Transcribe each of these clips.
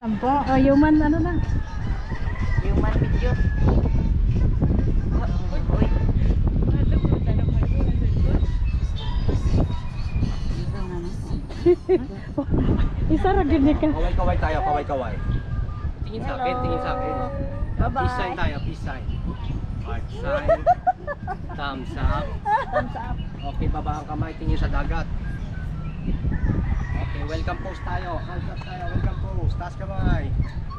Sampo. Oh, human ano na? Human video. Uy. Isa ra gid ni ka. Kaway-kaway tayo, kaway-kaway. Tingin sa akin, tingin sa akin. Bye-bye. Peace sign tayo, peace sign. Heart sign. Thumbs up. Thumbs up. Okay, baba ang kamay, tingin sa dagat. Okay, welcome pose tayo. Hands up tayo, welcome pose. Taas kamay.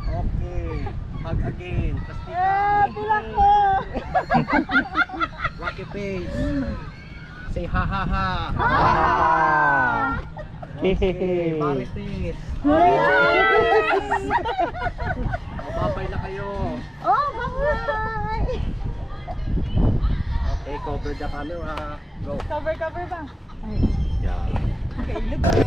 Okay. Hug again. Plastika. Tulak ko. Wacky face. Say ha ha ha. Okay, marites. Babay na kayo. Oh, bye. Okay, cover the camera. Go. Cover ba? Yeah.